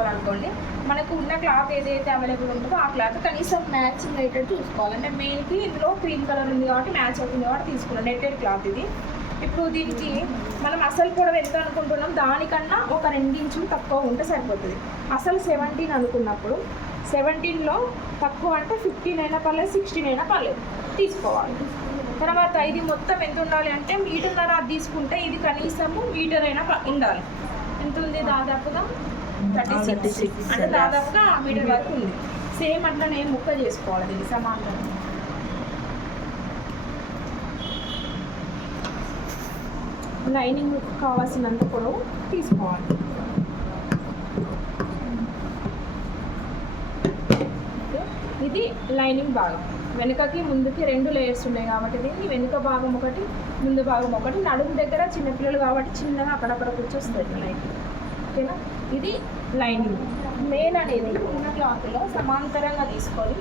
తీసుకోవాలనుకోండి, మనకు ఉన్న క్లాత్ ఏదైతే అవైలబుల్ ఉంటుందో ఆ క్లాత్ కనీసం మ్యాచింగ్ అయ్యేటట్టు చూసుకోవాలి. అంటే మెయిన్కి ఇందులో క్రీమ్ కలర్ ఉంది కాబట్టి మ్యాచ్ అవుతుంది కాబట్టి తీసుకున్నాం. నెట్టెడ్ క్లాత్ ఇది. ఇప్పుడు దీనికి మనం అసలు పొడవు ఎంత అనుకుంటున్నాం, దానికన్నా ఒక 2 ఇంచులు తక్కువ ఉంటే సరిపోతుంది. అసలు 17 అనుకున్నప్పుడు 17లో తక్కువ అంటే 15 అయినా పర్లేదు, 16 అయినా పర్లేదు తీసుకోవాలి. తర్వాత ఇది మొత్తం ఎంత ఉండాలి అంటే 1.5 మీటర్ అది తీసుకుంటే ఇది కనీసము 1 మీటర్ అయినా ఉండాలి. ఎంత ఉంది? దాదాపుగా 36, అంటే దాదాపుగా 1 మీటర్ వరకు ఉంది. సేమ్ అట్లా నేను ముక్క చేసుకోవాలి దీన్ని సమాంతరం. లైనింగ్ కావాల్సినంత పొడవు తీసుకోవాలి. ఇది లైనింగ్ భాగం. వెనుకకి ముందుకి 2 లేయర్స్ ఉన్నాయి కాబట్టి దీన్ని వెనుక భాగం ఒకటి, ముందు భాగం ఒకటి. నడుము దగ్గర చిన్నపిల్లలు కాబట్టి చిన్నగా అక్కడక్కడ కూర్చొస్తుంది లైనింగ్. ఓకేనా? ఇది లైనింగ్. మెయిన్ అనేది ఉన్న క్లాత్లో సమాంతరంగా తీసుకొని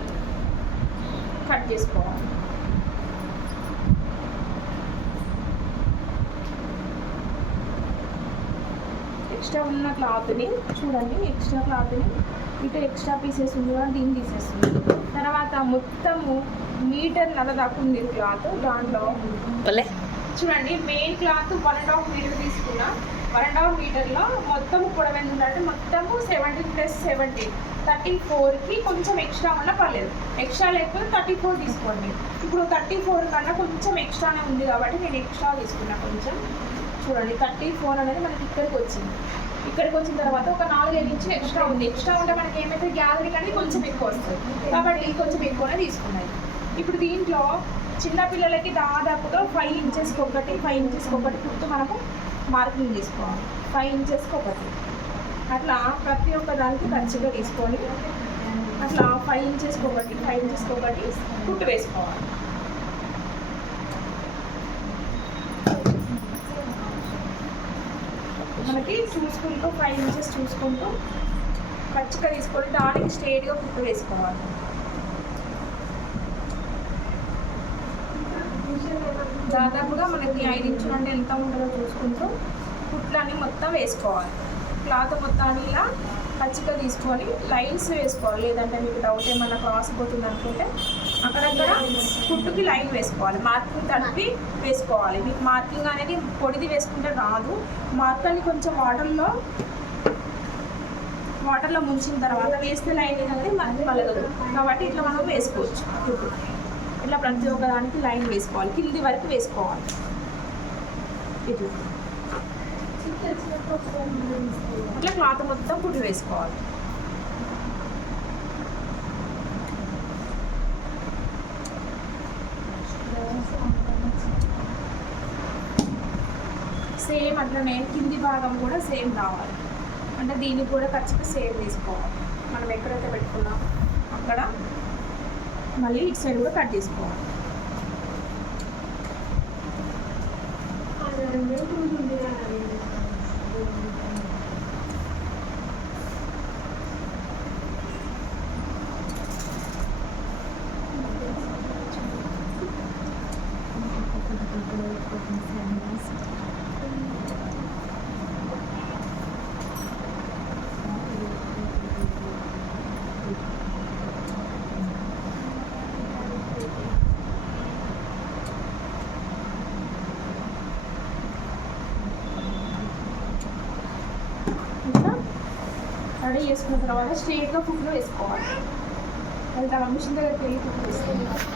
కట్ చేసుకోవాలి. ఎక్స్ట్రా ఉన్న క్లాత్ని చూడండి, ఎక్స్ట్రా క్లాత్ని ఇటు ఎక్స్ట్రా పీసెస్ ఉంది కదా దీన్ని తీసేస్తుంది. తర్వాత మొత్తము 1.5 మీటర్ దాకా ఉంది క్లాత్. దాంట్లో చూడండి మెయిన్ క్లాత్ 1.5 మీటర్ తీసుకున్నా. 1.5 మీటర్లో మొత్తం పొడవు ఎంత ఉందంటే మొత్తము 17 + 17 34కి కొంచెం ఎక్స్ట్రా ఉన్నా పర్లేదు. ఎక్స్ట్రా లేకపోతే 34 తీసుకోండి. ఇప్పుడు 34 కన్నా కొంచెం ఎక్స్ట్రానే ఉంది కాబట్టి నేను ఎక్స్ట్రా తీసుకున్నా కొంచెం. చూడండి 34 అనేది మనకి ఇక్కడికి వచ్చింది. ఇక్కడికి వచ్చిన తర్వాత ఒక 4-5 ఇంచులు ఎక్స్ట్రా ఉంది. ఎక్స్ట్రా ఉంటే మనకి ఏమైతే గ్యాలరీ కానీ కొంచెం ఎక్కువ వస్తుంది కాబట్టి కొంచెం ఎక్కువనే తీసుకున్నాయి. ఇప్పుడు దీంట్లో చిన్నపిల్లలకి దాదాపుగా 5 ఇంచెస్కి ఒకటి, 5 ఇంచెస్కి ఒకటి కుట్టు మనము మార్కింగ్ తీసుకోవాలి. 5 ఇంచెస్కి ఒకటి అట్లా ప్రతి ఒక్క దానికి ఖర్చుగా తీసుకొని అట్లా 5 ఇంచెస్కి ఒకటి, 5 ఇంచెస్కి ఒకటి కుట్టు వేసుకోవాలి. మనకి చూసుకుంటూ 5 ఇంచెస్ చూసుకుంటూ ఖర్చుగా తీసుకొని దానికి స్ట్రేట్గా కుట్టు వేసుకోవాలి. దాదాపుగా మనకి 5 ఇంచులు అంటే ఎంత ఉంటుందో చూసుకుంటూ కుట్లన్నీ మొత్తం వేసుకోవాలి. క్లాత్ మొత్తాన్ని ఇలా పచ్చిగా తీసుకొని లైన్స్ వేసుకోవాలి. లేదంటే మీకు డౌట్ ఏమన్నా క్రాస్ పోతుంది అనుకుంటే అక్కడక్కడ కుట్టుకి లైన్ వేసుకోవాలి. మార్కింగ్ తడిపి వేసుకోవాలి. మీకు మార్కింగ్ అనేది పొడిది వేసుకుంటే రాదు. మార్కర్ని కొంచెం వాటర్లో ముంచిన తర్వాత వేస్తే లైనింగ్ అనేది మనకి పలగదు కాబట్టి ఇట్లా మనం వేసుకోవచ్చు. కుట్టు ఇట్లా ప్రతి ఒక్క దానికి లైన్ వేసుకోవాలి. కింది వరకు వేసుకోవాలి. ఇట్లా ఇట్లా క్లాత్ మొత్తం కుట్టి వేసుకోవాలి. సేమ్ అట్లనే కింది భాగం కూడా సేమ్ రావాలి. అంటే దీనికి కూడా ఖచ్చితంగా సేమ్ తీసుకోవాలి. మనం ఎక్కడైతే పెట్టుకున్నాం అక్కడ మళ్ళీ ఇటు సైడ్ కూడా కట్ చేసుకోవాలి. రెడీ చేసుకున్న తర్వాత స్ట్రేట్గా కుట్లు వేసుకోవాలి. వెళ్తాం మిషన్ దగ్గరికి వెళ్ళి కుట్లు వేసుకోవాలి.